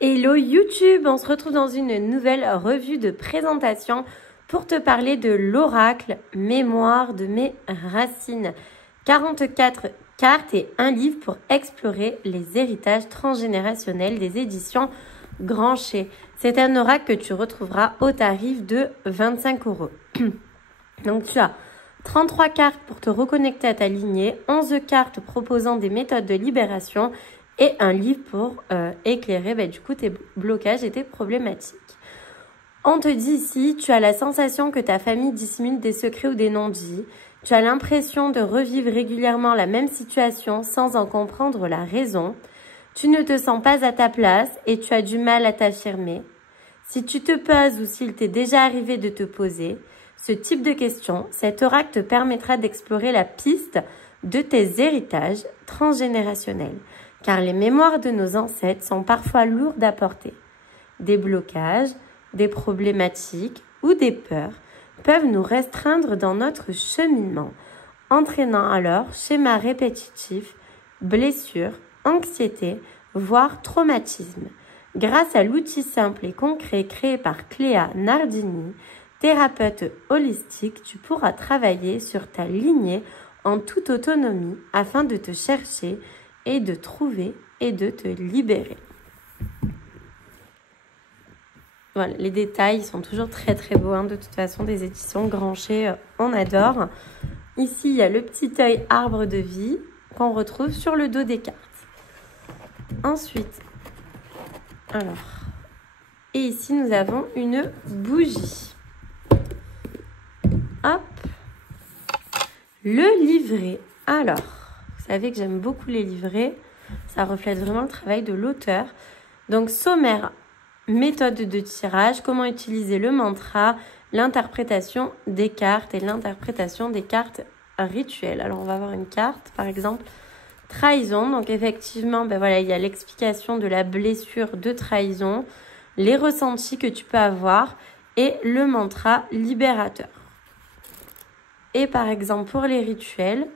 Hello YouTube, on se retrouve dans une nouvelle revue de présentation pour te parler de l'oracle Mémoire de mes racines. 44 cartes et un livre pour explorer les héritages transgénérationnels des éditions Grancher. C'est un oracle que tu retrouveras au tarif de 25 €. Donc tu as 33 cartes pour te reconnecter à ta lignée, 11 cartes proposant des méthodes de libération et un livre pour éclairer du coup tes blocages et tes problématiques. On te dit ici, tu as la sensation que ta famille dissimule des secrets ou des non-dits. Tu as l'impression de revivre régulièrement la même situation sans en comprendre la raison. Tu ne te sens pas à ta place et tu as du mal à t'affirmer. Si tu te poses ou s'il t'est déjà arrivé de te poser ce type de questions, cet oracle te permettra d'explorer la piste de tes héritages transgénérationnels, car les mémoires de nos ancêtres sont parfois lourdes à porter. Des blocages, des problématiques ou des peurs peuvent nous restreindre dans notre cheminement, entraînant alors schémas répétitifs, blessures, anxiété, voire traumatisme. Grâce à l'outil simple et concret créé par Cléa Nardini, thérapeute holistique, tu pourras travailler sur ta lignée en toute autonomie afin de te chercher et de trouver et de te libérer. Voilà, les détails sont toujours très très beaux, de toute façon, des éditions Grancher, on adore. Ici, il y a le petit œil arbre de vie qu'on retrouve sur le dos des cartes. Ensuite, et ici, nous avons une bougie. Hop, le livret. Alors, vous savez que j'aime beaucoup les livrets. Ça reflète vraiment le travail de l'auteur. Donc, sommaire, méthode de tirage, comment utiliser le mantra, l'interprétation des cartes et l'interprétation des cartes rituelles. Alors, on va avoir une carte, par exemple, trahison. Donc, effectivement, il y a l'explication de la blessure de trahison, les ressentis que tu peux avoir et le mantra libérateur. Et par exemple, pour les rituels,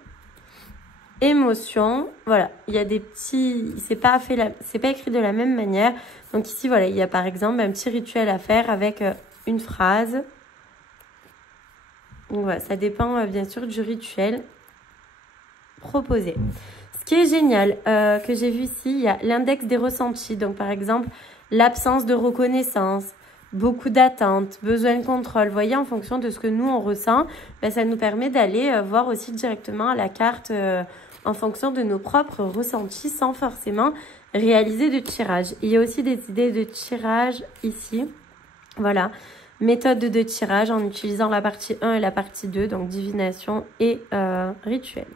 émotion, voilà, il y a des petits, c'est pas écrit de la même manière. Donc ici, voilà, il y a par exemple un petit rituel à faire avec une phrase. Donc voilà, ça dépend bien sûr du rituel proposé. Ce qui est génial, que j'ai vu ici, il y a l'index des ressentis. Donc par exemple, l'absence de reconnaissance, beaucoup d'attentes, besoin de contrôle. Vous voyez, en fonction de ce que nous, on ressent, ça nous permet d'aller voir aussi directement la carte en fonction de nos propres ressentis sans forcément réaliser de tirage. Il y a aussi des idées de tirage ici. Voilà, méthode de tirage en utilisant la partie 1 et la partie 2, donc divination et rituel.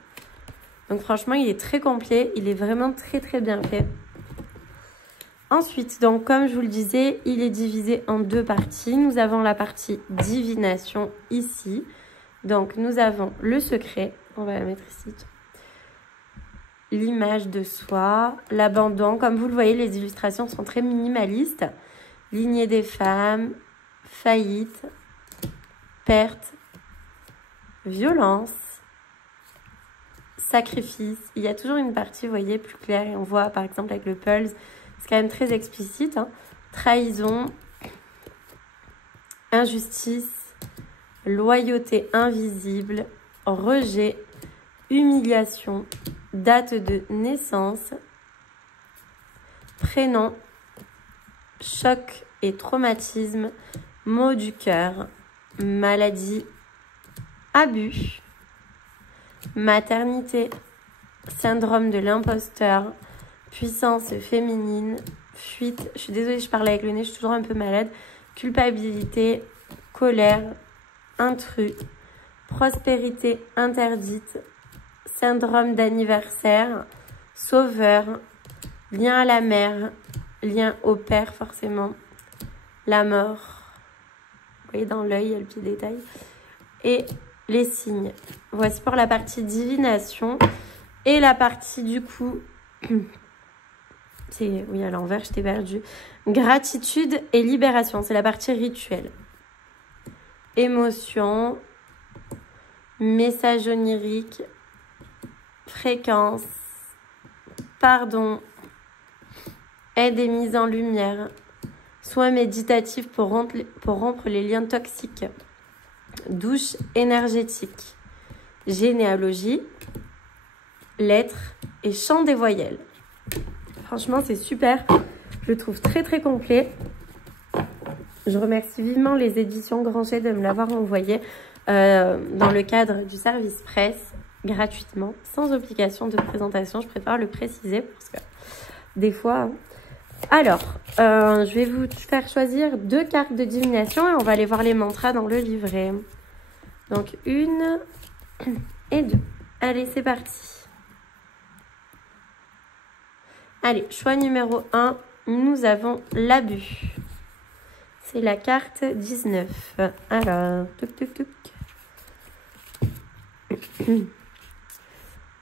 Donc franchement, il est très complet, il est vraiment très très bien fait. Ensuite, donc comme je vous le disais, il est divisé en deux parties. Nous avons la partie divination ici. Donc nous avons le secret, on va la mettre ici. L'image de soi, l'abandon. Comme vous le voyez, les illustrations sont très minimalistes. Lignée des femmes, faillite, perte, violence, sacrifice. Il y a toujours une partie, vous voyez, plus claire. Et on voit par exemple avec le pulse, c'est quand même très explicite. Trahison, injustice, loyauté invisible, rejet, humiliation, date de naissance, prénom, choc et traumatisme, maux du cœur, maladie, abus, maternité, syndrome de l'imposteur, puissance féminine, fuite, je suis désolée, je parle avec le nez, je suis toujours un peu malade, culpabilité, colère, intrus, prospérité interdite, syndrome d'anniversaire, sauveur, lien à la mère, lien au père forcément, la mort, vous voyez dans l'œil, il y a le petit détail, et les signes. Voici pour la partie divination et la partie du coup... Oui, à l'envers, je t'ai perdu. Gratitude et libération, c'est la partie rituelle. Émotion, message onirique, fréquence, pardon, Aide et mise en lumière. Soins méditatifs pour rompre les liens toxiques. Douche énergétique. Généalogie. Lettres et chant des voyelles. Franchement, c'est super. Je le trouve très très complet. Je remercie vivement les éditions Granger de me l'avoir envoyé dans le cadre du service presse, gratuitement, sans obligation de présentation. Je préfère le préciser parce que des fois... Alors, je vais vous faire choisir 2 cartes de divination et on va aller voir les mantras dans le livret. Donc, 1 et 2. Allez, c'est parti. Allez, choix numéro 1, nous avons l'abus. C'est la carte 19. Alors,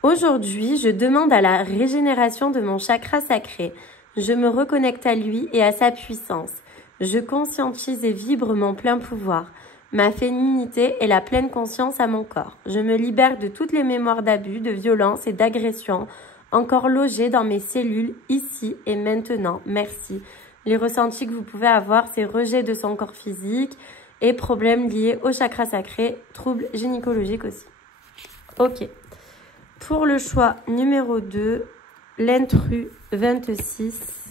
Aujourd'hui, je demande à la régénération de mon chakra sacré. Je me reconnecte à lui et à sa puissance. Je conscientise et vibre mon plein pouvoir. Ma féminité est la pleine conscience à mon corps. Je me libère de toutes les mémoires d'abus, de violence et d'agression, encore logées dans mes cellules, ici et maintenant. Merci. Les ressentis que vous pouvez avoir, c'est rejet de son corps physique et problèmes liés au chakra sacré, troubles gynécologiques aussi. Ok. Pour le choix numéro 2, l'intrus 26.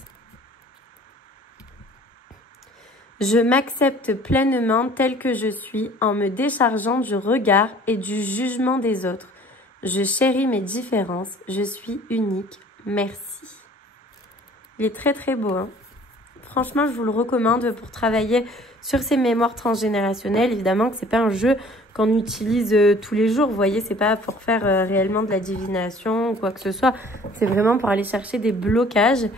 Je m'accepte pleinement tel que je suis en me déchargeant du regard et du jugement des autres. Je chéris mes différences. Je suis unique. Merci. Il est très très beau, hein. Franchement, je vous le recommande pour travailler sur ces mémoires transgénérationnelles. Évidemment que c'est pas un jeu qu'on utilise tous les jours. Vous voyez, c'est pas pour faire réellement de la divination ou quoi que ce soit. C'est vraiment pour aller chercher des blocages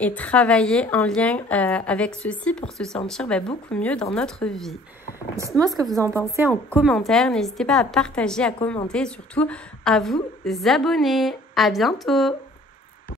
et travailler en lien avec ceci pour se sentir beaucoup mieux dans notre vie. Dites-moi ce que vous en pensez en commentaire. N'hésitez pas à partager, à commenter et surtout à vous abonner. À bientôt!